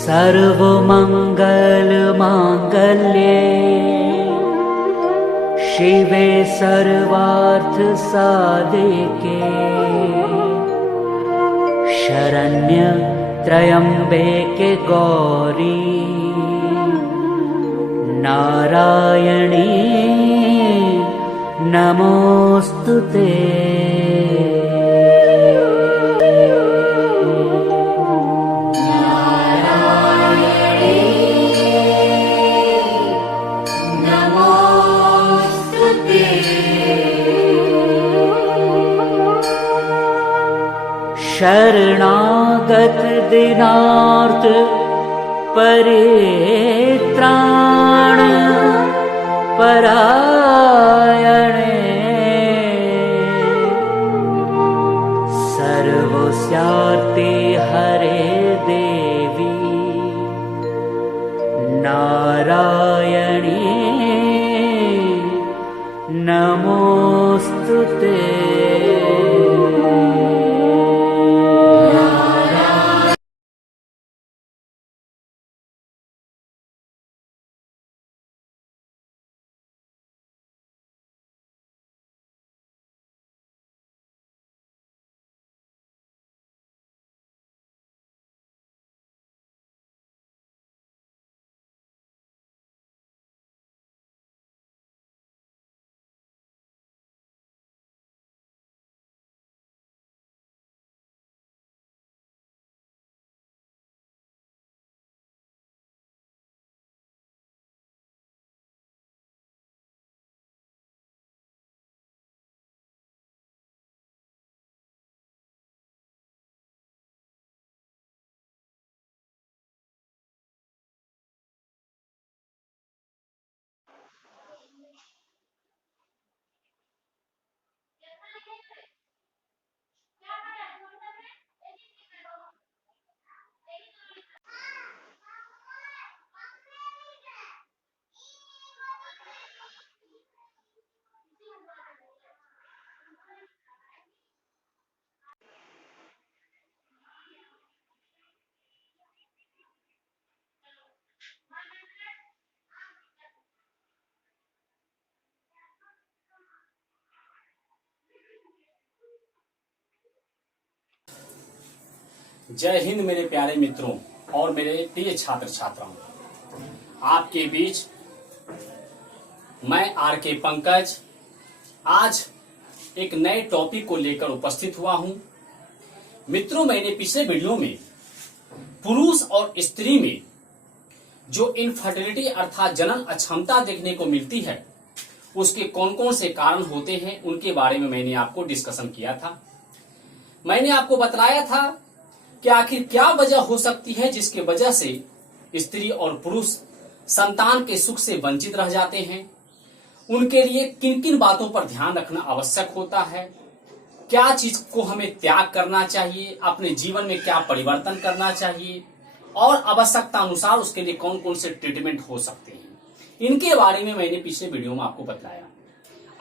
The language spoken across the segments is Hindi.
सर्वमंगल मांगल्ये शिवे सर्वार्थ साधिके शरण्य त्र्यंबके गौरी नारायणी नमोस्तुते। शरणागत दीनार्थ परित्राण परायणे सर्वस्यार्थे हरे देवी नारायणी नमोस्तुते। जय हिंद मेरे प्यारे मित्रों और मेरे प्रिय छात्र छात्राओं। आपके बीच मैं आर के पंकज आज एक नए टॉपिक को लेकर उपस्थित हुआ हूं। मित्रों, मैंने पिछले वीडियो में पुरुष और स्त्री में जो इनफर्टिलिटी अर्थात जनन अक्षमता देखने को मिलती है उसके कौन कौन से कारण होते हैं उनके बारे में मैंने आपको डिस्कशन किया था। मैंने आपको बताया था कि आखिर क्या वजह हो सकती है जिसके वजह से स्त्री और पुरुष संतान के सुख से वंचित रह जाते हैं। उनके लिए किन किन बातों पर ध्यान रखना आवश्यक होता है, क्या चीज को हमें त्याग करना चाहिए, अपने जीवन में क्या परिवर्तन करना चाहिए और आवश्यकता अनुसार उसके लिए कौन कौन से ट्रीटमेंट हो सकते हैं, इनके बारे में मैंने पिछले वीडियो में आपको बताया।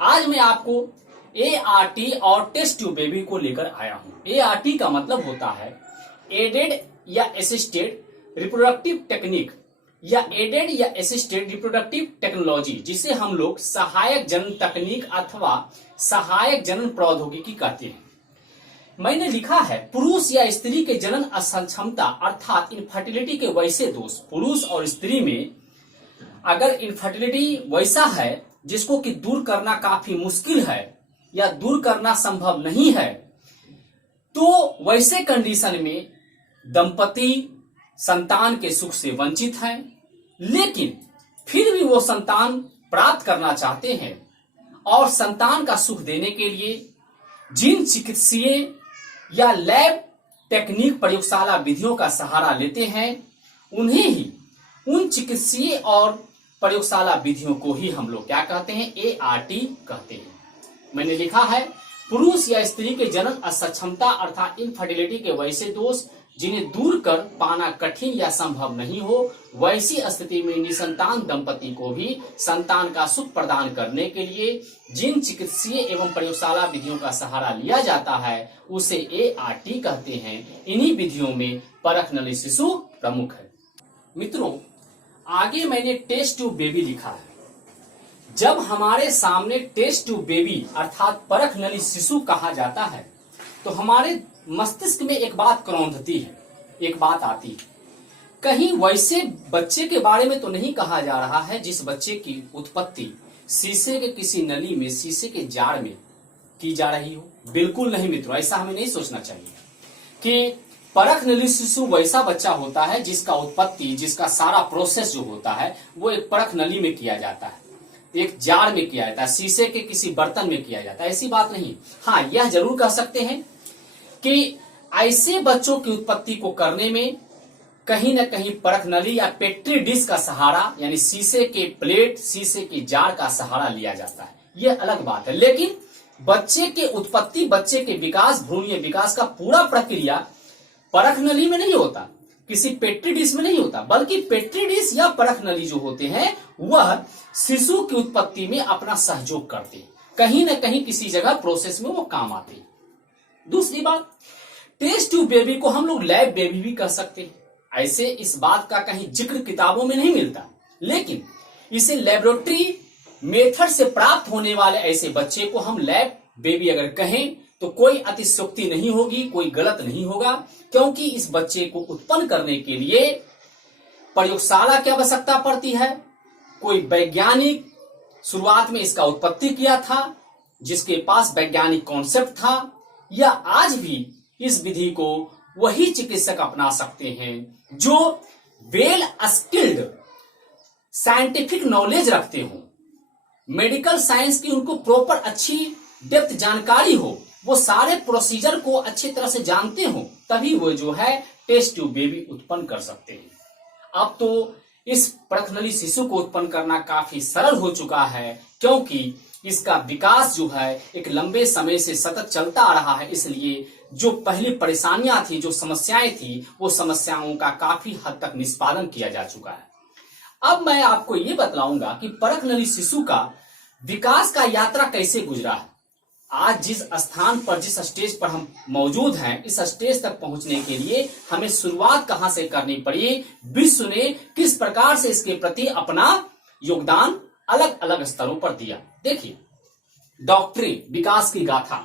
आज मैं आपको ART और टेस्ट ट्यूब बेबी को लेकर आया हूं। ART का मतलब होता है एडेड या असिस्टेड रिप्रोडक्टिव टेक्निक या एडेड या असिस्टेड रिप्रोडक्टिव टेक्नोलॉजी, जिसे हम लोग सहायक जनन तकनीक अथवा सहायक जनन प्रौद्योगिकी कहते हैं। मैंने लिखा है पुरुष या स्त्री के जनन असक्षमता अर्थात इनफर्टिलिटी के वैसे दोष पुरुष और स्त्री में अगर इनफर्टिलिटी वैसा है जिसको कि दूर करना काफी मुश्किल है या दूर करना संभव नहीं है, तो वैसे कंडीशन में दंपति संतान के सुख से वंचित हैं, लेकिन फिर भी वो संतान प्राप्त करना चाहते हैं और संतान का सुख देने के लिए जिन चिकित्सीय या लैब टेक्निक प्रयोगशाला विधियों का सहारा लेते हैं उन्हें ही उन चिकित्सीय और प्रयोगशाला विधियों को ही हम लोग क्या कहते हैं, ART कहते हैं। मैंने लिखा है पुरुष या स्त्री के जनन असक्षमता अर्थात इनफर्टिलिटी के वैसे दोष जिन्हें दूर कर पाना कठिन या संभव नहीं हो, वैसी स्थिति में निसंतान दंपति को भी संतान का सुख प्रदान करने के लिए जिन चिकित्सीय एवं प्रयोगशाला विधियों का सहारा लिया जाता है उसे ART कहते हैं। इन्हीं विधियों में परख नली शिशु प्रमुख है। मित्रों, आगे मैंने टेस्ट ट्यूब बेबी लिखा है। जब हमारे सामने टेस्ट ट्यूब बेबी अर्थात परख नली शिशु कहा जाता है तो हमारे मस्तिष्क में एक बात क्रौंधती है, एक बात आती है। कहीं वैसे बच्चे के बारे में तो नहीं कहा जा रहा है जिस बच्चे की उत्पत्ति शीशे के किसी नली में, शीशे के जार में की जा रही हो? बिल्कुल नहीं मित्रों, ऐसा हमें नहीं सोचना चाहिए कि परख नली शिशु वैसा बच्चा होता है जिसका उत्पत्ति, जिसका सारा प्रोसेस जो होता है वो एक परख नली में किया जाता है, एक जार में किया जाता है, शीशे के किसी बर्तन में किया जाता है। ऐसी बात नहीं। हाँ, यह जरूर कह सकते हैं कि ऐसे बच्चों की उत्पत्ति को करने में कहीं न कहीं परख नली या पेट्री डिश का सहारा, यानी शीशे के प्लेट, शीशे की जार का सहारा लिया जाता है। यह अलग बात है। लेकिन बच्चे के उत्पत्ति, बच्चे के विकास, भ्रूणीय विकास का पूरा प्रक्रिया परख नली में नहीं होता, किसी पेट्री डिश में नहीं होता, बल्कि पेट्री डिश या परख नली जो होते हैं वह शिशु की उत्पत्ति में अपना सहयोग करते हैं। कहीं न कहीं किसी जगह प्रोसेस में वो काम आते हैं। दूसरी बात, टेस्ट ट्यूब बेबी को हम लोग लैब बेबी भी कह सकते हैं। ऐसे इस बात का कहीं जिक्र किताबों में नहीं मिलता, लेकिन इसे लेबोरेटरी मेथड से प्राप्त होने वाले ऐसे बच्चे को हम लैब बेबी अगर कहें तो कोई अतिशयोक्ति नहीं होगी, कोई गलत नहीं होगा, क्योंकि इस बच्चे को उत्पन्न करने के लिए प्रयोगशाला की आवश्यकता पड़ती है। कोई वैज्ञानिक शुरुआत में इसका उत्पत्ति किया था जिसके पास वैज्ञानिक कॉन्सेप्ट था, या आज भी इस विधि को वही चिकित्सक अपना सकते हैं जो वेल स्किल्ड साइंटिफिक नॉलेज रखते हो, मेडिकल साइंस की उनको प्रॉपर अच्छी डेप्थ जानकारी हो, वो सारे प्रोसीजर को अच्छी तरह से जानते हो, तभी वो जो है टेस्ट ट्यूब बेबी उत्पन्न कर सकते हैं। अब तो इस परख नली शिशु को उत्पन्न करना काफी सरल हो चुका है, क्योंकि इसका विकास जो है एक लंबे समय से सतत चलता आ रहा है। इसलिए जो पहली परेशानियां थी, जो समस्याएं थी, वो समस्याओं का काफी हद तक निष्पादन किया जा चुका है। अब मैं आपको ये बतलाऊंगा कि परख नली शिशु का विकास का यात्रा कैसे गुजरा है। आज जिस स्थान पर, जिस स्टेज पर हम मौजूद हैं, इस स्टेज तक पहुंचने के लिए हमें शुरुआत कहां से करनी पड़ी, विश्व ने किस प्रकार से इसके प्रति अपना योगदान अलग अलग स्तरों पर दिया। देखिए, डॉक्टरी विकास की गाथा,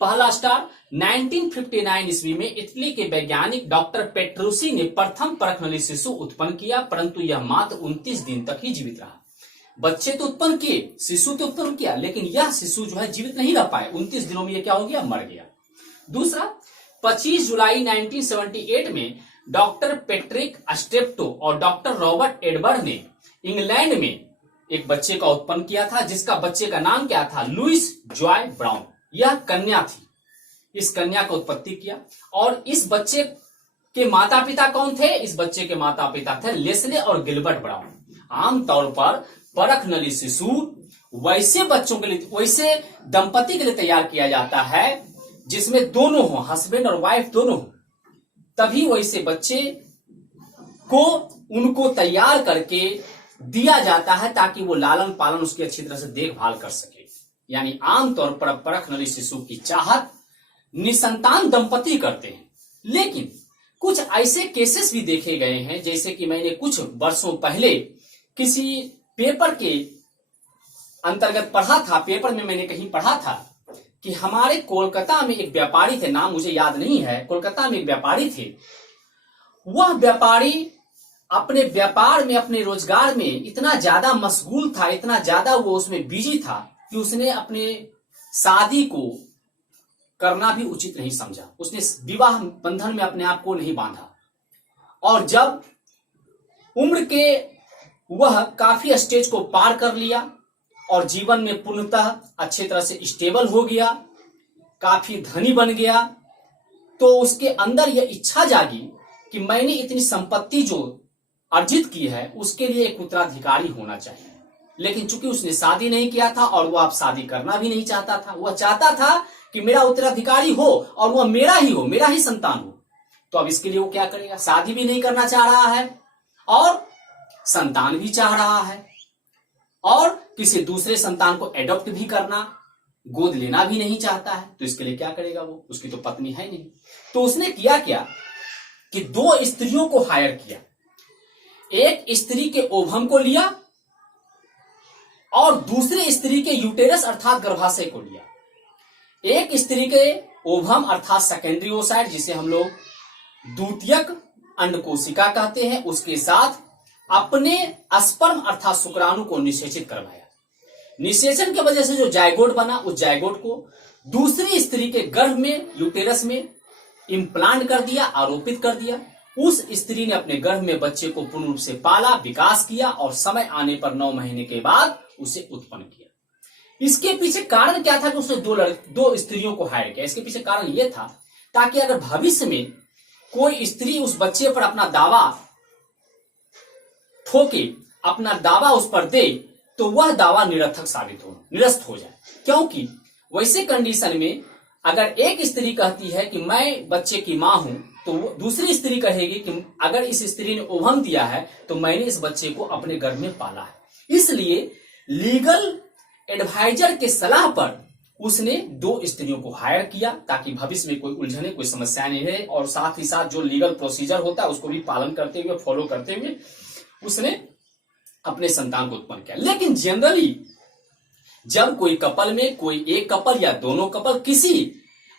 पहला स्टार 1959 ईस्वी में इटली के वैज्ञानिक डॉक्टर पेट्रोसी ने प्रथम परख नली शिशु उत्पन्न किया, परंतु यह मात्र 29 दिन तक ही जीवित रहा। बच्चे तो उत्पन्न किए, शिशु तो उत्पन्न किया, लेकिन यह शिशु जो है जीवित नहीं रह पाए। 29 दिनों में यह क्या हो गया, मर गया। दूसरा, 25 जुलाई 1978 में डॉक्टर पेट्रिक स्टेप्टो और डॉक्टर रॉबर्ट एडवर्ड ने इंग्लैंड में एक बच्चे का उत्पन्न किया था, जिसका बच्चे का नाम क्या था, लुइस जॉय ब्राउन। यह कन्या थी। इस कन्या का उत्पत्ति किया, और इस बच्चे के माता पिता कौन थे? इस बच्चे के माता पिता थे लेस्ले और गिलबर्ट ब्राउन। आमतौर पर परख नली शिशु वैसे बच्चों के लिए, वैसे दंपति के लिए तैयार किया जाता है जिसमें दोनों हो, हस्बैंड और वाइफ दोनों हो, तभी वैसे बच्चे को उनको तैयार करके दिया जाता है ताकि वो लालन पालन उसकी अच्छी तरह से देखभाल कर सके। यानी आमतौर पर परख नली शिशु की चाहत निसंतान दंपति करते हैं। लेकिन कुछ ऐसे केसेस भी देखे गए हैं, जैसे कि मैंने कुछ वर्षों पहले किसी पेपर के अंतर्गत पढ़ा था, पेपर में मैंने कहीं पढ़ा था कि हमारे कोलकाता में एक व्यापारी थे, नाम मुझे याद नहीं है, कोलकाता में एक व्यापारी थे। वह व्यापारी अपने व्यापार में, अपने रोजगार में इतना ज्यादा मशगूल था, इतना ज्यादा वो उसमें बिजी था कि उसने अपने शादी को करना भी उचित नहीं समझा। उसने विवाह बंधन में अपने आप को नहीं बांधा, और जब उम्र के वह काफी स्टेज को पार कर लिया और जीवन में पूर्णतः अच्छी तरह से स्टेबल हो गया, काफी धनी बन गया, तो उसके अंदर यह इच्छा जागी कि मैंने इतनी संपत्ति जो अर्जित की है उसके लिए एक उत्तराधिकारी होना चाहिए। लेकिन चूंकि उसने शादी नहीं किया था और वह अब शादी करना भी नहीं चाहता था, वह चाहता था कि मेरा उत्तराधिकारी हो और वह मेरा ही हो, मेरा ही संतान हो। तो अब इसके लिए वो क्या करेगा, शादी भी नहीं करना चाह रहा है और संतान भी चाह रहा है और किसी दूसरे संतान को एडॉप्ट भी करना, गोद लेना भी नहीं चाहता है। तो इसके लिए क्या करेगा वो, उसकी तो पत्नी है नहीं। तो उसने किया क्या कि 2 स्त्रियों को हायर किया। एक स्त्री के ओवम को लिया और दूसरे स्त्री के यूटेरस अर्थात गर्भाशय को लिया। एक स्त्री के ओवम अर्थात सेकेंडरी ओसाइट, जिसे हम लोग द्वितीयक अंडकोशिका कहते हैं, उसके साथ अपने स्पर्म अर्थात शुक्राणु को निषेचित करवाया। निषेचन की वजह से जो जायगोट बना, उस जायगोट को दूसरी स्त्री के गर्भ में, यूटेरस में इम्प्लांट कर दिया, आरोपित कर दिया। उस स्त्री ने अपने गर्भ में बच्चे को पूर्ण रूप से पाला, विकास किया और समय आने पर 9 महीने के बाद उसे उत्पन्न किया। इसके पीछे कारण क्या था कि उसने 2 स्त्रियों को हायर किया? इसके पीछे कारण यह था ताकि अगर भविष्य में कोई स्त्री उस बच्चे पर अपना दावा ठोके, अपना दावा उस पर दे, तो वह दावा निरर्थक साबित हो, निरस्त हो जाए। क्योंकि वैसे कंडीशन में अगर एक स्त्री कहती है कि मैं बच्चे की मां हूं, तो दूसरी स्त्री कहेगी कि अगर इस स्त्री ने ओवम दिया है तो मैंने इस बच्चे को अपने गर्भ में पाला है। इसलिए लीगल एडवाइजर के सलाह पर उसने 2 स्त्रियों को हायर किया ताकि भविष्य में कोई उलझने, कोई समस्या नहीं रहे, और साथ ही साथ जो लीगल प्रोसीजर होता है उसको भी पालन करते हुए, फॉलो करते हुए उसने अपने संतान को उत्पन्न किया। लेकिन जनरली जब कोई कपल में, कोई एक कपल या दोनों कपल किसी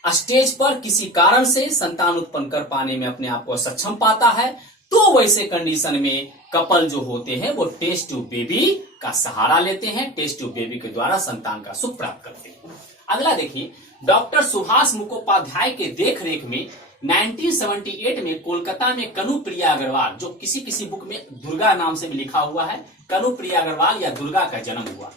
स्टेज पर किसी कारण से संतान उत्पन्न कर पाने में अपने आप को सक्षम पाता है, तो वैसे कंडीशन में कपल जो होते हैं वो टेस्ट ट्यूब बेबी का सहारा लेते हैं, टेस्ट ट्यूब बेबी के द्वारा संतान का सुख प्राप्त करते हैं। अगला देखिए, डॉक्टर सुभाष मुखोपाध्याय के देखरेख में 1978 में कोलकाता में कनुप्रिया अग्रवाल, जो किसी बुक में दुर्गा नाम से भी लिखा हुआ है, कनुप्रिया अग्रवाल या दुर्गा का जन्म हुआ।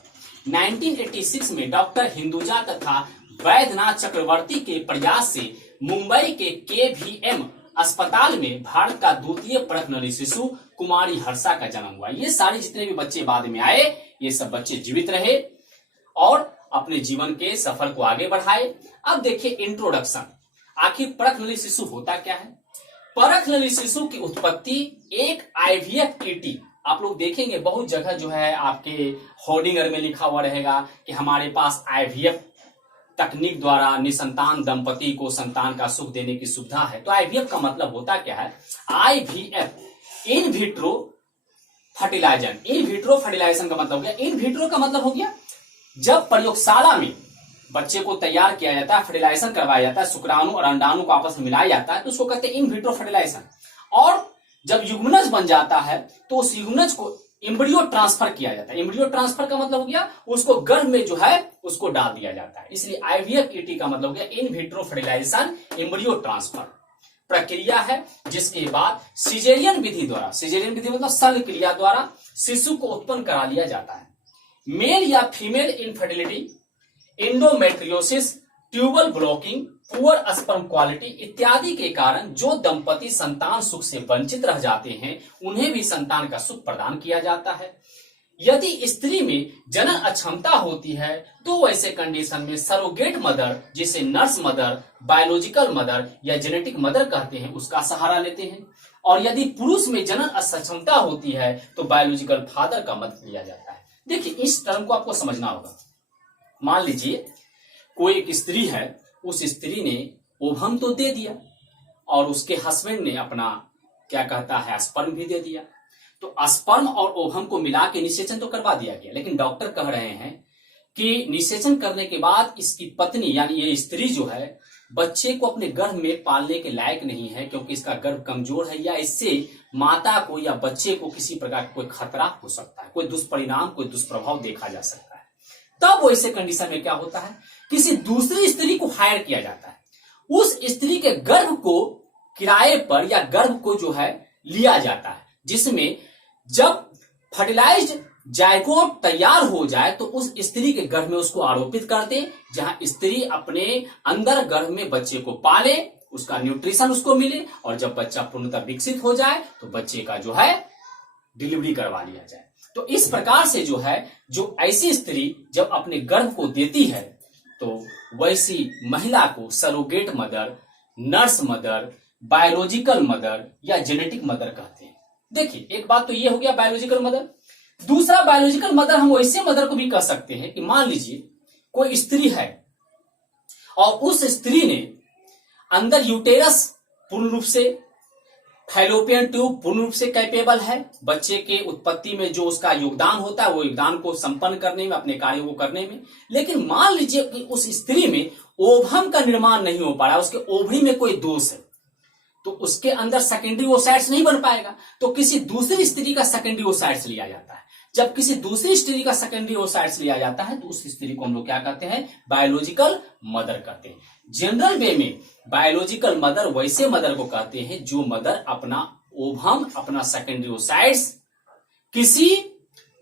1986 में डॉक्टर हिंदुजा तथा वैद्यनाथ चक्रवर्ती के प्रयास से मुंबई के KVM अस्पताल में भारत का द्वितीय परखनली शिशु कुमारी हर्षा का जन्म हुआ। ये सारे जितने भी बच्चे बाद में आए, ये सब बच्चे जीवित रहे और अपने जीवन के सफर को आगे बढ़ाए। अब देखिए इंट्रोडक्शन, आखिर परखनली शिशु होता क्या है? परखनली शिशु की उत्पत्ति एक IVF ET, आप लोग देखेंगे बहुत जगह जो है आपके होर्डिंगर में लिखा हुआ रहेगा कि हमारे पास IVF तकनीक द्वारा निसंतान दंपति को संतान का सुख देने की सुविधा है। तो IVF का मतलब होता क्या है? IVF in vitro fertilisation. In vitro fertilisation का मतलब हो गया, इन विट्रो का मतलब हो गया जब प्रयोगशाला में बच्चे को तैयार किया जाता है, फर्टिलाइजेशन करवाया जाता है, शुक्राणु और अंडाणु को आपस में मिलाया जाता है, तो उसको कहते हैं इन विट्रो फर्टिलाइजेशन। और जब युग्मनज बन जाता है तो उस युग्मनज को एम्ब्रियो ट्रांसफर किया जाता है। एम्ब्रियो ट्रांसफर का मतलब हो गया उसको गर्भ में जो है उसको डाल दिया जाता है। इसलिए IVF ET का मतलब हो गया in vitro fertilisation, embryo transfer प्रक्रिया है, जिसके बाद सिजेरियन विधि द्वारा, सिजेरियन विधि मतलब शल्य क्रिया द्वारा शिशु को उत्पन्न करा लिया जाता है। मेल या female infertility, endometriosis, tubal blocking, poor sperm quality इत्यादि के कारण जो दंपति संतान सुख से वंचित रह जाते हैं, उन्हें भी संतान का सुख प्रदान किया जाता है। यदि स्त्री में जनन अक्षमता होती है तो वैसे कंडीशन में सरोगेट मदर, जिसे नर्स मदर, बायोलॉजिकल मदर या जेनेटिक मदर कहते हैं, उसका सहारा लेते हैं। और यदि पुरुष में जनन असक्षमता होती है तो बायोलॉजिकल फादर का मदद लिया जाता है। देखिए इस टर्म को आपको समझना होगा। मान लीजिए कोई एक स्त्री है, उस स्त्री ने ओवम तो दे दिया और उसके हस्बैंड ने अपना क्या कहता है स्पर्म भी दे दिया, तो स्पर्म और ओवम को मिला के निषेचन तो करवा दिया गया। लेकिन डॉक्टर कह रहे हैं कि निषेचन करने के बाद इसकी पत्नी यानी ये स्त्री जो है बच्चे को अपने गर्भ में पालने के लायक नहीं है, क्योंकि इसका गर्भ कमजोर है या इससे माता को या बच्चे को किसी प्रकार का कोई खतरा हो सकता है, कोई दुष्परिणाम, कोई दुष्प्रभाव देखा जा सकता है। तब वो ऐसे कंडीशन में क्या होता है, किसी दूसरी स्त्री को हायर किया जाता है, उस स्त्री के गर्भ को किराए पर या गर्भ को जो है लिया जाता है, जिसमें जब फर्टिलाइज्ड जायगोट तैयार हो जाए तो उस स्त्री के गर्भ में उसको आरोपित कर दे, जहां स्त्री अपने अंदर गर्भ में बच्चे को पाले, उसका न्यूट्रिशन उसको मिले और जब बच्चा पूर्णतः विकसित हो जाए तो बच्चे का जो है डिलीवरी करवा लिया जाए। तो इस प्रकार से जो है, जो ऐसी स्त्री जब अपने गर्भ को देती है तो वैसी महिला को surrogate mother, nurse mother, biological mother या जेनेटिक मदर कहते हैं। देखिए, एक बात तो ये हो गया बायोलॉजिकल मदर। दूसरा, बायोलॉजिकल मदर हम वैसे मदर को भी कह सकते हैं कि मान लीजिए कोई स्त्री है और उस स्त्री ने अंदर यूटेरस पूर्ण रूप से, फैलोपियन ट्यूब पूर्ण रूप से कैपेबल है, बच्चे के उत्पत्ति में जो उसका योगदान होता है वो योगदान को संपन्न करने में, अपने कार्यों को करने में। लेकिन मान लीजिए कि उस स्त्री में ओवम का निर्माण नहीं हो पा रहा, उसके ओवरी में कोई दोष है, तो उसके अंदर सेकेंडरी ओसाइट्स नहीं बन पाएगा, तो किसी दूसरी स्त्री का सेकेंडरी ओसाइट्स लिया जाता है। जब किसी दूसरी स्त्री का सेकेंडरी ओसाइट्स लिया जाता है तो उस स्त्री को हम लोग क्या कहते हैं? बायोलॉजिकल मदर कहते हैं। जनरल वे में बायोलॉजिकल मदर वैसे मदर को कहते हैं जो मदर अपना ओवम, अपना सेकेंडरी ओसाइट्स किसी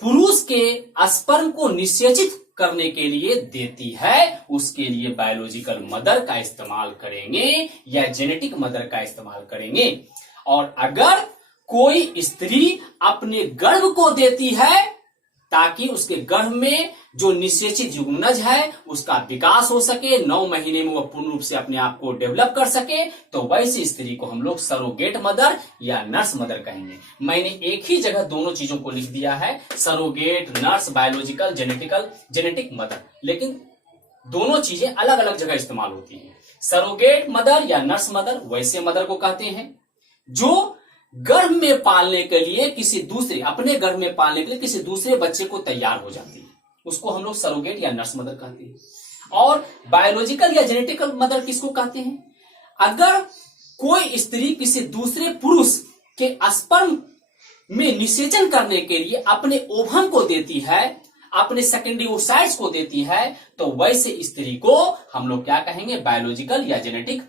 पुरुष के स्पर्म को निषेचित करने के लिए देती है, उसके लिए बायोलॉजिकल मदर का इस्तेमाल करेंगे या जेनेटिक मदर का इस्तेमाल करेंगे। और अगर कोई स्त्री अपने गर्भ को देती है ताकि उसके गर्भ में जो निषेचित युग्मनज है उसका विकास हो सके, 9 महीने में वह पूर्ण रूप से अपने आप को डेवलप कर सके, तो वैसी स्त्री को हम लोग सरोगेट मदर या नर्स मदर कहेंगे। मैंने एक ही जगह दोनों चीजों को लिख दिया है, surrogate, nurse, biological, genetic mother, लेकिन दोनों चीजें अलग अलग जगह इस्तेमाल होती हैं। सरोगेट मदर या नर्स मदर वैसे मदर को कहते हैं जो गर्भ में पालने के लिए किसी दूसरे, अपने गर्भ में पालने के लिए किसी दूसरे बच्चे को तैयार हो जाती है, उसको हम लोग सरोगेट या नर्स मदर कहते हैं। और बायोलॉजिकल या जेनेटिकल मदर किसको कहते हैं? अगर कोई स्त्री किसी दूसरे पुरुष के स्पर्म में निषेचन करने के लिए अपने ओवम को देती है, अपने सेकेंडरी ओसाइट्स को देती है, तो वैसे स्त्री को हम लोग क्या कहेंगे? बायोलॉजिकल या जेनेटिक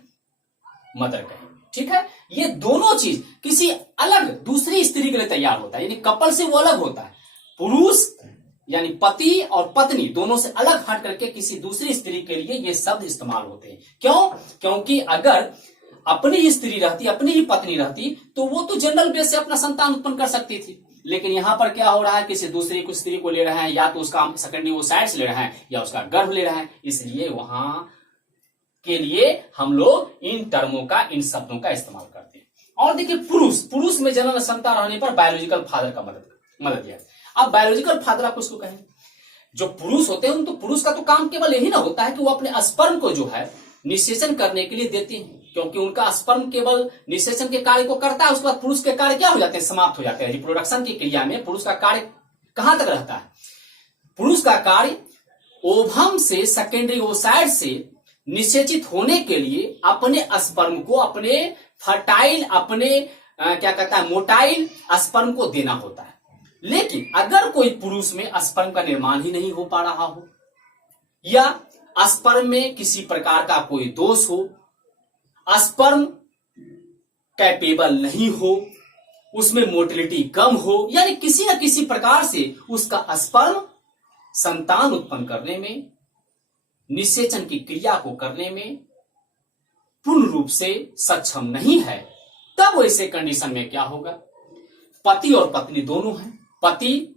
मदर कहेंगे। ठीक है, ये दोनों चीज किसी अलग दूसरी स्त्री के लिए तैयार होता है, यानी कपल से वो अलग होता है। पुरुष यानी पति और पत्नी दोनों से अलग हट करके किसी दूसरी स्त्री के लिए ये शब्द इस्तेमाल होते हैं। क्यों? क्योंकि अगर अपनी ही स्त्री रहती, अपनी ही पत्नी रहती, तो वो तो जनरल बेस से अपना संतान उत्पन्न कर सकती थी। लेकिन यहां पर क्या हो रहा है? किसी दूसरी को स्त्री को ले रहे हैं, या तो उसका सेकेंडरी ओसाइट्स ले रहे हैं या उसका गर्भ ले रहे हैं, इसलिए वहां के लिए हम लोग इन टर्मों का, इन शब्दों का इस्तेमाल करते हैं। और देखिए, पुरुष में जन्म क्षमता रहने पर बायोलॉजिकल फादर का मदद दिया। अब बायोलॉजिकल फादर आप उसको कहें, जो पुरुष होते हैं, तो पुरुष का तो काम केवल यही ना होता है कि वो अपने स्पर्म को जो है निषेचन करने के लिए देते हैं, क्योंकि उनका स्पर्म केवल निषेचन के कार्य को करता है। उसके बाद पुरुष के कार्य क्या हो जाते हैं? समाप्त हो जाते हैं। रिप्रोडक्शन की क्रिया में पुरुष का कार्य कहां तक रहता है? पुरुष का कार्य ओवम से, सेकेंडरी ओसाइट से निषेचित होने के लिए अपने स्पर्म को, अपने फर्टाइल, अपने क्या कहता है, मोटाइल स्पर्म को देना होता है। लेकिन अगर कोई पुरुष में स्पर्म का निर्माण ही नहीं हो पा रहा हो, या स्पर्म में किसी प्रकार का कोई दोष हो, स्पर्म कैपेबल नहीं हो, उसमें मोटिलिटी कम हो, यानी किसी न किसी प्रकार से उसका स्पर्म संतान उत्पन्न करने में, निषेचन की क्रिया को करने में पूर्ण रूप से सक्षम नहीं है, तब ऐसे कंडीशन में क्या होगा? पति और पत्नी दोनों हैं, पति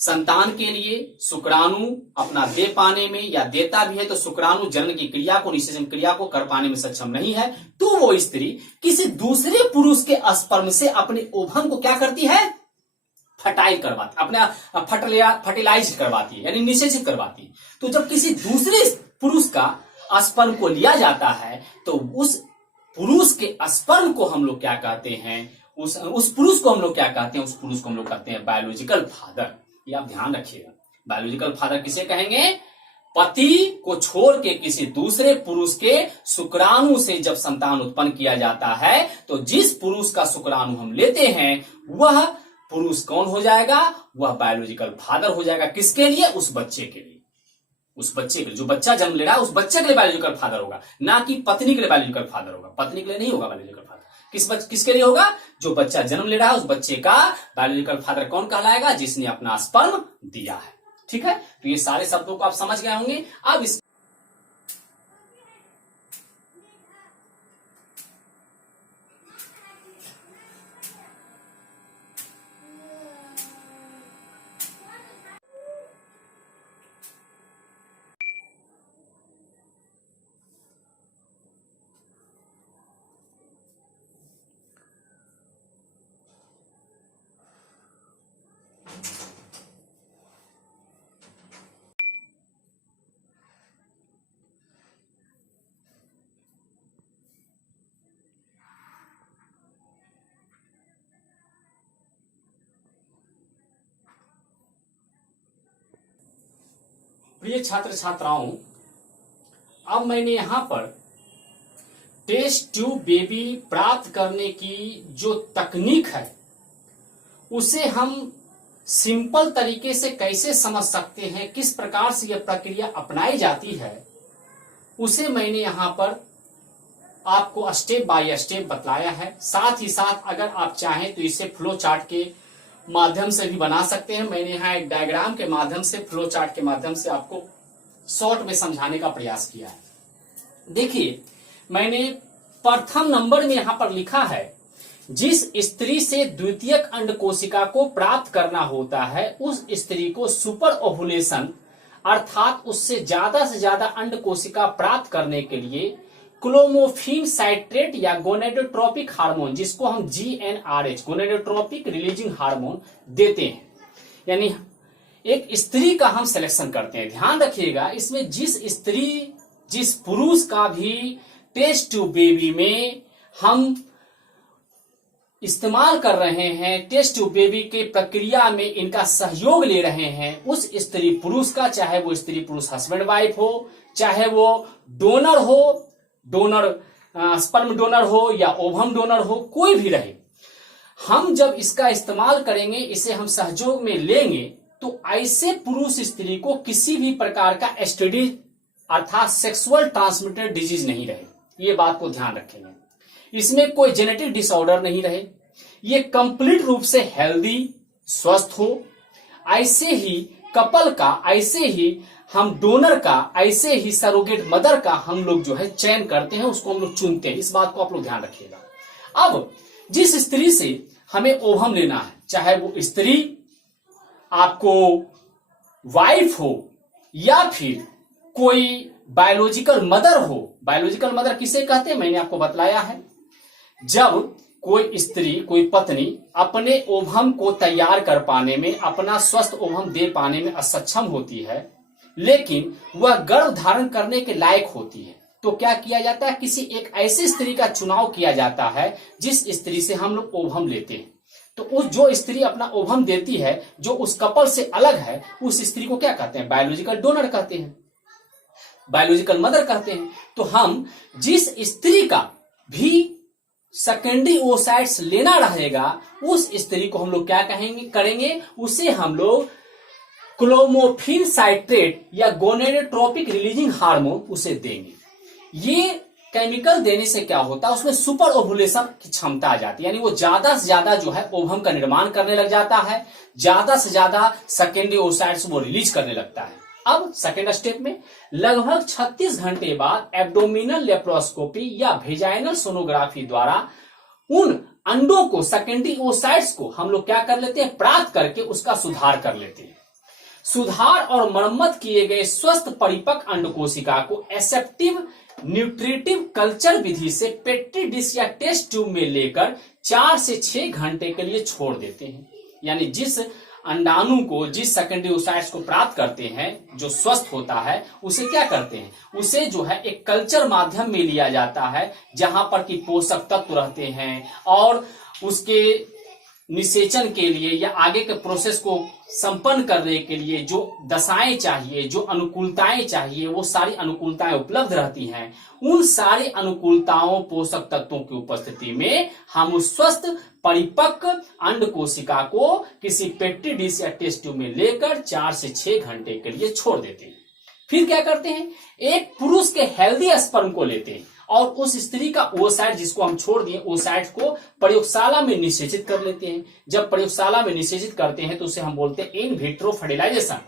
संतान के लिए शुक्राणु अपना दे पाने में, या देता भी है तो शुक्राणु जन्म की क्रिया को, निषेचन क्रिया को कर पाने में सक्षम नहीं है, तो वो स्त्री किसी दूसरे पुरुष के स्पर्म से अपने ओवम को क्या करती है? फर्टाइल करवाती, अपने फर्टिलाइज करवाती है, यानी निषेचित करवाती है। तो जब किसी दूसरे पुरुष का स्पर्म को लिया जाता है, तो उस पुरुष के स्पर्म को हम लोग क्या कहते हैं? उस पुरुष को हम लोग क्या कहते हैं? उस पुरुष को हम लोग कहते हैं बायोलॉजिकल फादर। ये आप ध्यान रखिएगा, बायोलॉजिकल फादर किसे कहेंगे? पति को छोड़ के किसी दूसरे पुरुष के शुक्राणु से जब संतान उत्पन्न किया जाता है, तो जिस पुरुष का शुक्राणु हम लेते हैं वह पुरुष कौन हो जाएगा? वह बायोलॉजिकल फादर हो जाएगा। किसके लिए? उस बच्चे के लिए। उस बच्चे के लिए, जो बच्चा जन्म ले रहा है उस बच्चे के लिए बायोलॉजिकल फादर होगा, ना कि पत्नी के लिए बायोलॉजिकल फादर होगा। पत्नी के लिए नहीं होगा बायोलॉजिकल फादर। किसके लिए होगा? जो बच्चा जन्म ले रहा है उस बच्चे का बायोलॉजिकल फादर कौन कहलाएगा? जिसने अपना स्पर्म दिया है। ठीक है, तो ये सारे शब्दों को आप समझ गए होंगे। अब इस प्रिय छात्र छात्राओं, अब मैंने यहां पर टेस्ट ट्यूब बेबी प्राप्त करने की जो तकनीक है उसे हम सिंपल तरीके से कैसे समझ सकते हैं, किस प्रकार से यह प्रक्रिया अपनाई जाती है, उसे मैंने यहां पर आपको स्टेप बाय स्टेप बतलाया है। साथ ही साथ अगर आप चाहें तो इसे फ्लो चार्ट के माध्यम से भी बना सकते हैं। मैंने यहाँ एक डायग्राम के माध्यम से, फ्लो चार्ट के माध्यम से आपको शॉर्ट में समझाने का प्रयास किया है। देखिए, मैंने प्रथम नंबर में यहां पर लिखा है, जिस स्त्री से द्वितीयक अंड कोशिका को प्राप्त करना होता है उस स्त्री को सुपर ओवुलेशन अर्थात उससे ज्यादा अंड कोशिका प्राप्त करने के लिए क्लोमोफिन साइट्रेट या गोनेडोट्रोपिक हार्मोन, जिसको हम GnRH गोनेडोट्रोपिक रिलीजिंग हार्मोन देते हैं। यानी एक स्त्री का हम सिलेक्शन करते हैं। ध्यान रखिएगा, इसमें जिस पुरुष का भी टेस्ट ट्यूब बेबी में हम इस्तेमाल कर रहे हैं, टेस्ट ट्यूब बेबी के प्रक्रिया में इनका सहयोग ले रहे हैं, उस स्त्री पुरुष का, चाहे वो स्त्री पुरुष हस्बैंड वाइफ हो, चाहे वो डोनर हो, स्पर्म डोनर हो या ओवम डोनर हो, कोई भी रहे, हम जब इसका इस्तेमाल करेंगे, इसे हम सहयोग में लेंगे, तो ऐसे पुरुष स्त्री को किसी भी प्रकार का एसटीडी अर्थात सेक्सुअल ट्रांसमिटेड डिजीज नहीं रहे। ये बात को ध्यान रखेंगे। इसमें कोई जेनेटिक डिसऑर्डर नहीं रहे, ये कंप्लीट रूप से हेल्दी, स्वस्थ हो। ऐसे ही कपल का, ऐसे ही हम डोनर का, ऐसे ही सरोगेट मदर का हम लोग जो है चयन करते हैं, उसको हम लोग चुनते हैं। इस बात को आप लोग ध्यान रखिएगा। अब जिस स्त्री से हमें ओवम लेना है, चाहे वो स्त्री आपको वाइफ हो या फिर कोई बायोलॉजिकल मदर हो। बायोलॉजिकल मदर किसे कहते हैं, मैंने आपको बतलाया है। जब कोई स्त्री, कोई पत्नी अपने ओवम को तैयार कर पाने में, अपना स्वस्थ ओवम दे पाने में असक्षम होती है, लेकिन वह गर्भ धारण करने के लायक होती है, तो क्या किया जाता है, किसी एक ऐसी स्त्री का चुनाव किया जाता है जिस स्त्री से हम लोग ओवम लेते हैं। तो उस जो स्त्री अपना ओवम देती है, जो उस कपल से अलग है, उस स्त्री को क्या कहते हैं, बायोलॉजिकल डोनर कहते हैं, बायोलॉजिकल मदर कहते हैं। तो हम जिस स्त्री का भी सेकेंडरी ओसाइट्स लेना रहेगा, उस स्त्री को हम लोग क्या करेंगे, उसे हम लोग क्लोमोफिन साइट्रेट या गोनेडोट्रोपिक रिलीजिंग हार्मोन उसे देंगे। ये केमिकल देने से क्या होता है, उसमें सुपर ओवुलेशन की क्षमता आ जाती है, यानी वो ज्यादा से ज्यादा जो है ओवम का निर्माण करने लग जाता है, ज्यादा से ज्यादा सेकेंडरी ओसाइट्स वो रिलीज करने लगता है। अब सेकेंड स्टेप में लगभग 36 घंटे बाद एब्डोमिनल लेप्रोस्कोपी या वेजाइनल सोनोग्राफी द्वारा उन अंडों को, सेकेंडरी ओसाइट्स को हम लोग क्या कर लेते हैं, प्राप्त करके उसका सुधार कर लेते हैं। सुधार और मरम्मत किए गए स्वस्थ परिपक्व अंड कोशिका को एसेप्टिव न्यूट्रिटिव कल्चर विधि से पेट्री डिश या टेस्ट ट्यूब में लेकर 4 से 6 घंटे के लिए छोड़ देते हैं। यानी जिस अंडाणु को, जिस सेकेंडरी ओसाइट्स को प्राप्त करते हैं, जो स्वस्थ होता है, उसे क्या करते हैं, उसे जो है एक कल्चर माध्यम में लिया जाता है, जहां पर कि पोषक तत्व रहते हैं और उसके निषेचन के लिए या आगे के प्रोसेस को संपन्न करने के लिए जो दशाएं चाहिए, जो अनुकूलताएं चाहिए, वो सारी अनुकूलताएं उपलब्ध रहती हैं। उन सारी अनुकूलताओं, पोषक तत्वों की उपस्थिति में हम उस स्वस्थ परिपक्व अंड कोशिका को किसी पेट्री डिश या टेस्ट ट्यूब में लेकर 4 से 6 घंटे के लिए छोड़ देते हैं। फिर क्या करते हैं, एक पुरुष के हेल्दी स्पर्म को लेते हैं और उस स्त्री का ओसाइट, जिसको हम छोड़ दिए, ओसाइट को प्रयोगशाला में निषेचित कर लेते हैं। जब प्रयोगशाला में निषेचित करते हैं तो उसे हम बोलते हैं इन विट्रो फर्टिलाइजेशन।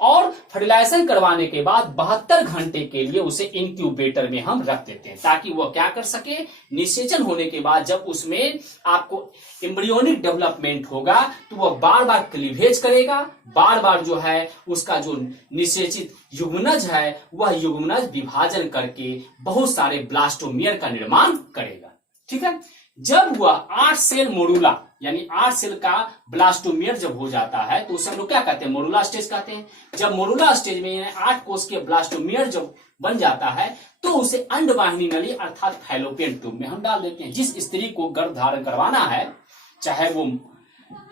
और फर्टिलाइजेशन करवाने के बाद 72 घंटे के लिए उसे इंक्यूबेटर में हम रख देते हैं, ताकि वह क्या कर सके, निषेचन होने के बाद जब उसमें आपको एम्ब्रियोनिक डेवलपमेंट होगा तो वह बार बार क्लीवेज करेगा, बार बार जो है उसका जो निषेचित युग्मनज है वह युग्मनज विभाजन करके बहुत सारे ब्लास्टोमियर का निर्माण करेगा। ठीक है, जब वह 8 सेल मोडुला यानी 8 सेल का ब्लास्टोमियर जब हो जाता है तो उसे हम लोग क्या कहते हैं, मोडुला स्टेज कहते हैं। जब मोडुला स्टेज में 8 कोष के ब्लास्टोमियर जब बन जाता है तो उसे अंडवाहिनी नली अर्थात फैलोपियन ट्यूब में हम डाल देते हैं। जिस स्त्री को गर्भ धारण करवाना है, चाहे वो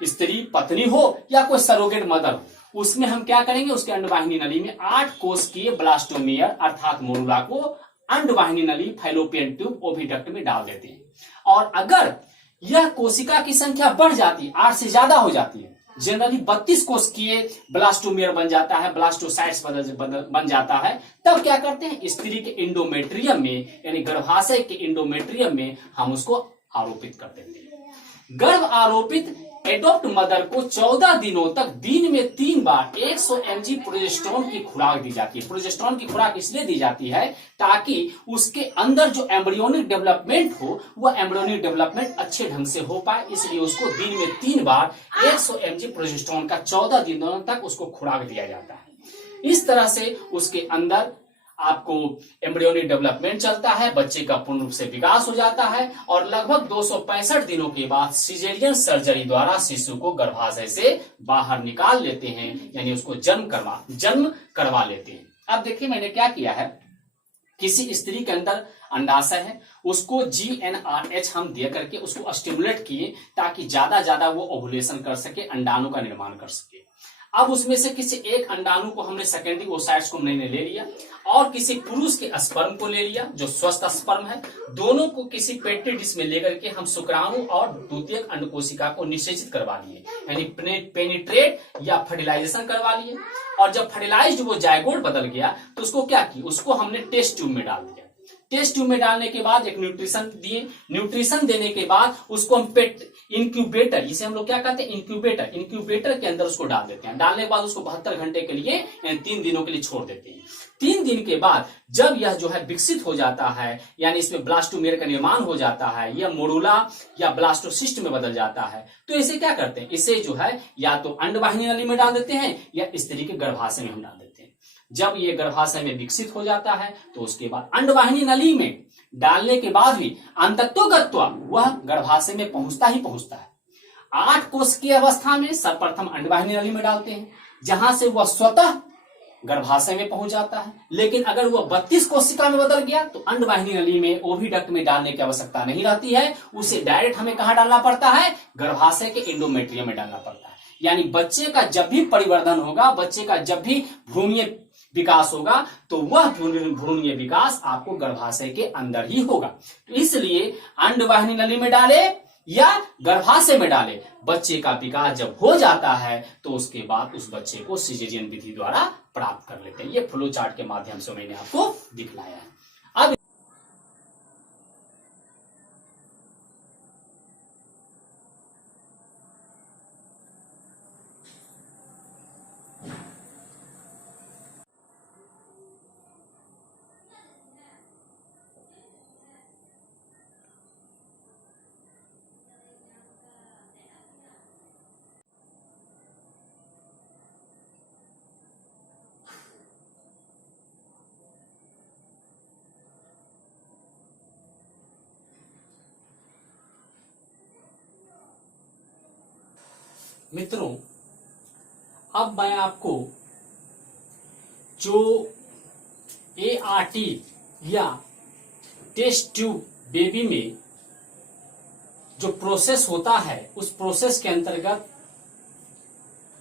स्त्री पत्नी हो या कोई सरोगेट मदर हो, उसमें हम क्या करेंगे, उसके अंडवाहिनी नली में 8 कोशिकीय ब्लास्टोमियर अर्थात मोरुला को अंडवाहिनी नली फैलोपियन ट्यूब ओविडक्ट में डाल देते हैं। और अगर यह कोशिका की संख्या बढ़ जाती है, 8 से ज्यादा हो जाती है, जनरली 32 कोशिकीय ब्लास्टोमियर बन जाता है, ब्लास्टोसाइट्स बन जाता है, तब क्या करते हैं, स्त्री के इंडोमेट्रियम में यानी गर्भाशय के इंडोमेट्रियम में हम उसको आरोपित कर देते हैं। गर्भ आरोपित एडॉप्ट मदर को 14 दिनों तक दिन में 3 बार 100 mg प्रोजेस्टेरोन की खुराक दी जाती है। प्रोजेस्टेरोन की खुराक इसलिए दी जाती है ताकि उसके अंदर जो एम्ब्रियोनिक डेवलपमेंट हो वह एम्ब्रियोनिक डेवलपमेंट अच्छे ढंग से हो पाए, इसलिए उसको दिन में 3 बार 100 mg प्रोजेस्टेरोन का 14 दिनों तक उसको खुराक दिया जाता है। इस तरह से उसके अंदर आपको एम्ब्रियोनिक डेवलपमेंट चलता है, बच्चे का पूर्ण रूप से विकास हो जाता है और लगभग 265 दिनों के बाद सिजेरियन सर्जरी द्वारा शिशु को गर्भाशय से बाहर निकाल लेते हैं, यानी उसको जन्म करवा लेते हैं। अब देखिए मैंने क्या किया है, किसी स्त्री के अंदर अंडाशय है, उसको GnRH हम दे करके उसको स्टिमुलेट किए ताकि ज्यादा वो ओवुलेशन कर सके, अंडाणु का निर्माण कर सके। अब उसमें से किसी एक अंडाणु को हमने सेकेंडरी ओसाइट्स को हमने ले लिया और किसी पुरुष के स्पर्म को ले लिया जो स्वस्थ स्पर्म है, दोनों को किसी पेट्री डिश में लेकर के हम शुक्राणु और द्वितीयक अंडकोशिका को निषेचित करवा लिए, यानी पेनिट्रेट या फर्टिलाइजेशन करवा लिए। और जब फर्टिलाइज्ड वो जायगोट बदल गया तो उसको क्या किया, उसको हमने टेस्ट ट्यूब में डाल दिया। टेस्ट ट्यूब में डालने के बाद एक न्यूट्रिशन दिए, न्यूट्रिशन देने के बाद उसको हम इंक्यूबेटर, इसे हम लोग क्या कहते हैं, इंक्यूबेटर के अंदर उसको डाल देते हैं। डालने के बाद उसको 72 घंटे के लिए 3 दिनों के लिए छोड़ देते हैं। 3 दिन के बाद जब यह जो है विकसित हो जाता है, यानी इसमें ब्लास्टोमेयर का निर्माण हो जाता है, यह मोरुला या ब्लास्टोसिस्ट में बदल जाता है, तो इसे क्या करते हैं, इसे जो है या तो अंडवाहिनी नली में डाल देते हैं या स्त्री के गर्भाशय में हम डाल देते हैं। जब ये गर्भाशय में विकसित हो जाता है तो उसके बाद अंडवाहिनी नली में डालने के बाद भी अंततोगत्वा वह गर्भाशय में पहुंचता ही पहुंचता है। 8 कोश की अवस्था में सर्वप्रथम अंडवाहिनी नली में डालते हैं, जहां से वह स्वतः गर्भाशय में पहुंच जाता है। लेकिन अगर वह 32 कोशिका में बदल गया तो अंडवाहिनी नली में ओविडक्ट में डालने की आवश्यकता नहीं रहती है, उसे डायरेक्ट हमें कहां डालना पड़ता है, गर्भाशय के इंडोमेट्रियम में डालना पड़ता है। यानी बच्चे का जब भी परिवर्धन होगा, बच्चे का जब भी भ्रूणीय विकास होगा तो वह भ्रूणीय विकास आपको गर्भाशय के अंदर ही होगा। तो इसलिए अंडवाहिनी नली में डाले या गर्भाशय में डाले, बच्चे का विकास जब हो जाता है तो उसके बाद उस बच्चे को सिजेरियन विधि द्वारा प्राप्त कर लेते हैं। ये फ्लो चार्ट के माध्यम से मैंने आपको दिखलाया है। अब मित्रों, अब मैं आपको जो ART या टेस्ट ट्यूब बेबी में जो प्रोसेस होता है, उस प्रोसेस के अंतर्गत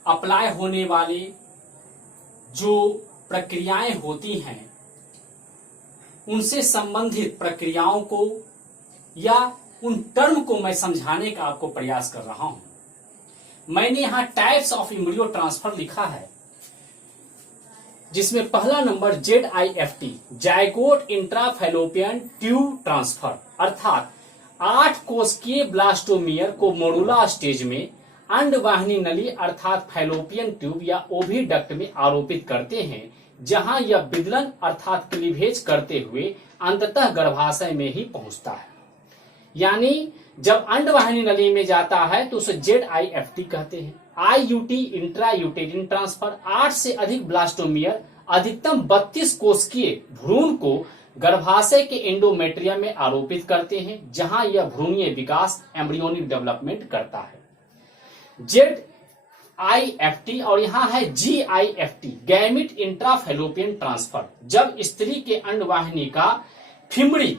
अप्लाई होने वाली जो प्रक्रियाएं होती हैं, उनसे संबंधित प्रक्रियाओं को या उन टर्म को मैं समझाने का आपको प्रयास कर रहा हूं। मैंने यहां टाइप्स ऑफ एम्ब्रियो ट्रांसफर लिखा है, जिसमें पहला number ZIFT, zygote intrafallopian tube transfer, अर्थात 8 कोशिकीय ब्लास्टोमियर को मोरुला स्टेज में अंडवाहिनी नली अर्थात फैलोपियन ट्यूब या ओविडक्ट में आरोपित करते हैं, जहां यह विदलन अर्थात क्लीवेज करते हुए अंततः गर्भाशय में ही पहुंचता है। यानी जब अंडवाहिनी नली में जाता है तो उसे ZIFT कहते हैं। IUT इंट्रा यूटेरिन ट्रांसफर, 8 से अधिक ब्लास्टोमियर अधिकतम 32 कोशिकीय भ्रूण को गर्भाशय के एंडोमेट्रियम में आरोपित करते हैं, जहां यह भ्रूणीय विकास एम्ब्रियोनिक डेवलपमेंट करता है। ZIFT और यहां है GIFT, गैमिट इंट्राफैलोपियन ट्रांसफर, जब स्त्री के अंडवाहिनी का फिमड़ी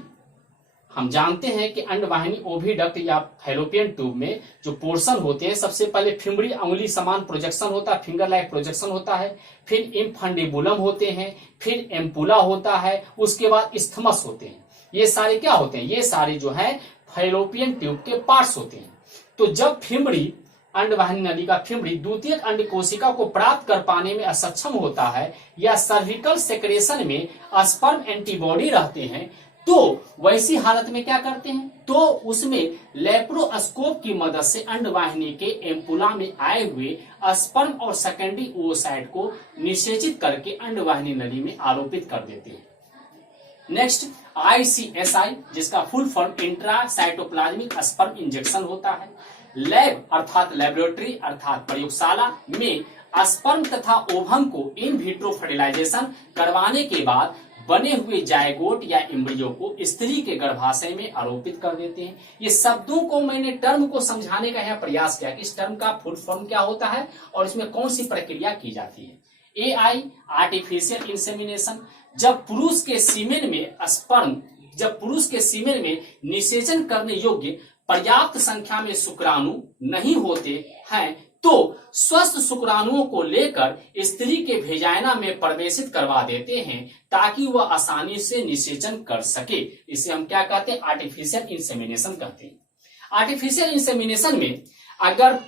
हम जानते हैं कि अंडवाहिनी ओविडक्ट या फैलोपियन ट्यूब में जो पोर्शन होते हैं, सबसे पहले फिमड़ी अंगुली समान प्रोजेक्शन होता है, फिंगर लाइक प्रोजेक्शन होता है, फिर इम्फंडिबुलम होते हैं, फिर एम्पुला होता है, उसके बाद इस्थमस होते हैं। ये सारे क्या होते हैं? ये सारे जो है फैलोपियन ट्यूब के पार्ट्स होते हैं। तो जब फिमड़ी, अंडवाहिनी नली का फिमड़ी द्वितीयक अंड कोशिका को प्राप्त कर पाने में असक्षम होता है या सर्विकल सेक्रेशन में स्पर्म एंटीबॉडी रहते हैं, तो वैसी हालत में क्या करते हैं? तो उसमें लेप्रोस्कोप की मदद से अंडवाहिनी के एम्पुला में आए हुए स्पर्म और सेकेंडरी ओवोसाइट को निषेचित करके अंडवाहिनी नली में आरोपित कर देते हैं। नेक्स्ट ICSI, जिसका full form intracytoplasmic sperm injection होता है। लैब अर्थात लेबोरेटरी अर्थात प्रयोगशाला में स्पर्म तथा ओवम को इन विट्रो फर्टिलाइजेशन करवाने के बाद बने हुए जायगोट या एम्ब्रियो को स्त्री के गर्भाशय में आरोपित कर देते हैं। ये शब्दों को मैंने टर्म को समझाने का यहाँ प्रयास किया कि इस टर्म का फुल फॉर्म क्या होता है और इसमें कौन सी प्रक्रिया की जाती है। AI आर्टिफिशियल इंसेमिनेशन, जब पुरुष के सीमेन में निषेचन करने योग्य पर्याप्त संख्या में शुक्राणु नहीं होते हैं तो स्वस्थ शुक्राणुओं को लेकर स्त्री के वेजाइना में प्रवेशित करवा देते हैं ताकि वह आसानी से निषेचन कर सके। इसे हम क्या कहते हैं? आर्टिफिशियल इंसेमिनेशन कहते हैं। आर्टिफिशियल इंसेमिनेशन में अगर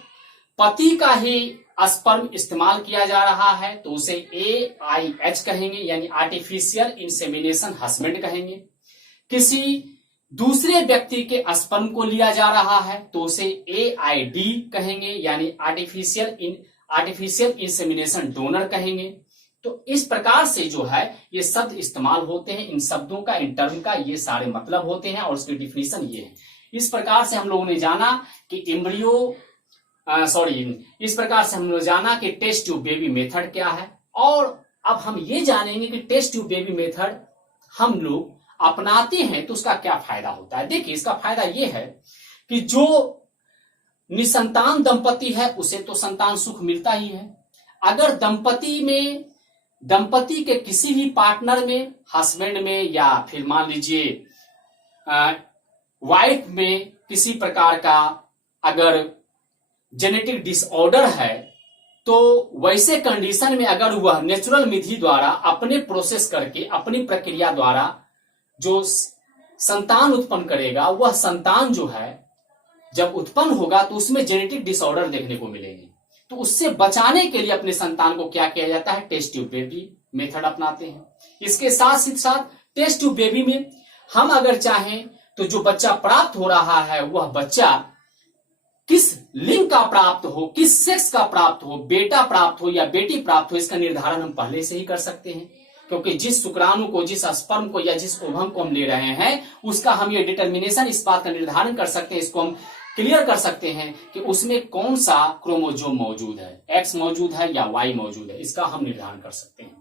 पति का ही स्पर्म इस्तेमाल किया जा रहा है तो उसे AIH कहेंगे, यानी आर्टिफिशियल इंसेमिनेशन हस्बैंड कहेंगे। किसी दूसरे व्यक्ति के स्पर्म को लिया जा रहा है तो उसे AID कहेंगे, यानी आर्टिफिशियल इंसेमिनेशन डोनर कहेंगे। तो इस प्रकार से जो है ये शब्द इस्तेमाल होते हैं। इन शब्दों का, इन टर्म का ये सारे मतलब होते हैं और उसकी डिफिनीशन ये है। इस प्रकार से हम लोगों ने जाना कि टेस्ट ट्यूब बेबी मेथड क्या है। और अब हम ये जानेंगे कि टेस्ट ट्यूब बेबी मेथड हम लोग अपनाते हैं तो उसका क्या फायदा होता है। देखिए, इसका फायदा यह है कि जो निसंतान दंपति है उसे तो संतान सुख मिलता ही है। अगर दंपति के किसी भी पार्टनर में, हस्बैंड में या फिर मान लीजिए वाइफ में किसी प्रकार का अगर जेनेटिक डिसऑर्डर है तो वैसे कंडीशन में अगर वह नेचुरल विधि द्वारा अपने प्रोसेस करके, अपनी प्रक्रिया द्वारा जो संतान उत्पन्न करेगा, वह संतान जो है जब उत्पन्न होगा तो उसमें जेनेटिक डिसऑर्डर देखने को मिलेंगे। तो उससे बचाने के लिए अपने संतान को क्या किया जाता है? टेस्ट ट्यूब बेबी मेथड अपनाते हैं। इसके साथ टेस्ट ट्यूब बेबी में हम अगर चाहें तो जो बच्चा प्राप्त हो रहा है वह बच्चा किस लिंग का प्राप्त हो, किस सेक्स का प्राप्त हो, बेटा प्राप्त हो या बेटी प्राप्त हो, इसका निर्धारण हम पहले से ही कर सकते हैं। क्योंकि जिस शुक्राणु को, जिस स्पर्म को या जिस ओवम को हम ले रहे हैं उसका हम ये डिटर्मिनेशन, इस बात का निर्धारण कर सकते हैं, इसको हम क्लियर कर सकते हैं कि उसमें कौन सा क्रोमोजोम मौजूद है, X मौजूद है या Y मौजूद है, इसका हम निर्धारण कर सकते हैं।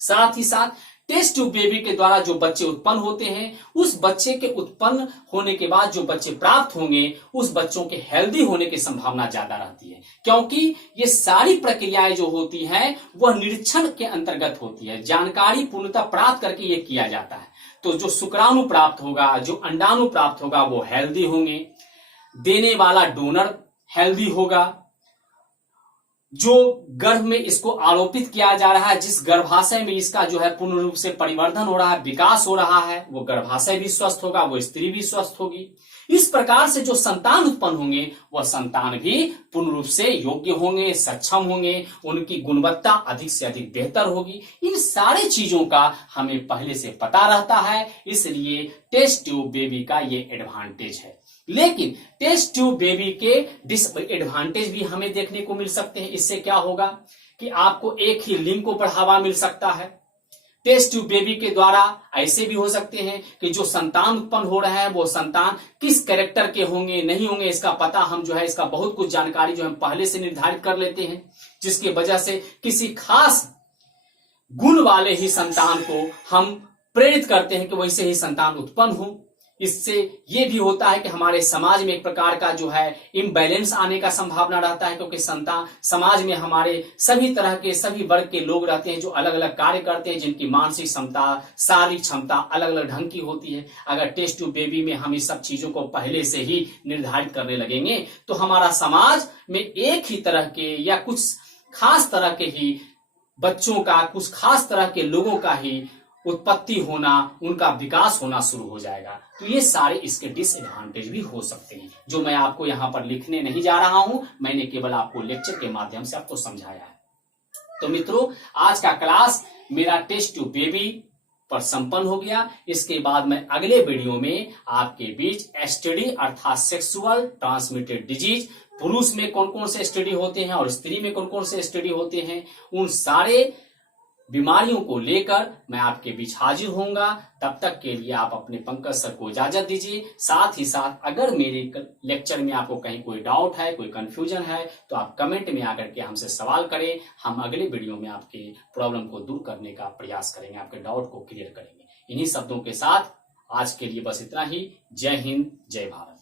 साथ ही साथ टेस्ट ट्यूब बेबी के द्वारा जो बच्चे उत्पन्न होते हैं, उस बच्चे के उत्पन्न होने के बाद जो बच्चे प्राप्त होंगे उस बच्चों के हेल्दी होने की संभावना ज्यादा रहती है। क्योंकि ये सारी प्रक्रियाएं जो होती हैं वह निरीक्षण के अंतर्गत होती है, जानकारी पूर्णतः प्राप्त करके ये किया जाता है। तो जो शुक्राणु प्राप्त होगा, जो अंडाणु प्राप्त होगा वो हेल्दी होंगे, देने वाला डोनर हेल्दी होगा, जो गर्भ में इसको आरोपित किया जा रहा है, जिस गर्भाशय में इसका जो है पूर्ण रूप से परिवर्धन हो रहा है, विकास हो रहा है, वो गर्भाशय भी स्वस्थ होगा, वो स्त्री भी स्वस्थ होगी। इस प्रकार से जो संतान उत्पन्न होंगे वह संतान भी पूर्ण रूप से योग्य होंगे, सक्षम होंगे, उनकी गुणवत्ता अधिक से अधिक बेहतर होगी। इन सारी चीजों का हमें पहले से पता रहता है, इसलिए टेस्ट ट्यूब बेबी का ये एडवांटेज है। लेकिन टेस्ट ट्यूब बेबी के डिसएडवांटेज भी हमें देखने को मिल सकते हैं। इससे क्या होगा कि आपको एक ही लिंग को बढ़ावा मिल सकता है। टेस्ट ट्यूब बेबी के द्वारा ऐसे भी हो सकते हैं कि जो संतान उत्पन्न हो रहे हैं वो संतान किस कैरेक्टर के होंगे, नहीं होंगे, इसका पता हम जो है, इसका बहुत कुछ जानकारी जो हम पहले से निर्धारित कर लेते हैं, जिसकी वजह से किसी खास गुण वाले ही संतान को हम प्रेरित करते हैं कि वैसे ही संतान उत्पन्न हो। इससे ये भी होता है कि हमारे समाज में एक प्रकार का जो है इम्बैलेंस आने का संभावना रहता है, क्योंकि समाज में हमारे सभी तरह के सभी वर्ग के लोग रहते हैं जो अलग अलग कार्य करते हैं, जिनकी मानसिक क्षमता, शारीरिक क्षमता अलग अलग ढंग की होती है। अगर टेस्ट ट्यूब बेबी में हम इस सब चीजों को पहले से ही निर्धारित करने लगेंगे तो हमारा समाज में एक ही तरह के या कुछ खास तरह के ही बच्चों का, कुछ खास तरह के लोगों का ही उत्पत्ति होना, उनका विकास होना शुरू हो जाएगा। तो ये सारे इसके डिसएडवांटेज भी हो सकते हैं, जो मैं आपको यहाँ पर लिखने नहीं जा रहा हूं, मैंने केवल आपको लेक्चर के माध्यम से आपको समझाया है। तो मित्रों, आज का क्लास मेरा टेस्ट ट्यूब बेबी पर संपन्न हो गया। इसके बाद मैं अगले वीडियो में आपके बीच एसटीडी अर्थात सेक्सुअल ट्रांसमिटेड डिजीज, पुरुष में कौन कौन से एसटीडी होते हैं और स्त्री में कौन कौन से एसटीडी होते हैं, उन सारे बीमारियों को लेकर मैं आपके बीच हाजिर होऊंगा। तब तक के लिए आप अपने पंकज सर को इजाजत दीजिए। साथ ही साथ अगर मेरे लेक्चर में आपको कहीं कोई डाउट है, कोई कंफ्यूजन है, तो आप कमेंट में आकर के हमसे सवाल करें। हम अगले वीडियो में आपके प्रॉब्लम को दूर करने का प्रयास करेंगे, आपके डाउट को क्लियर करेंगे। इन्हीं शब्दों के साथ आज के लिए बस इतना ही। जय हिंद, जय भारत।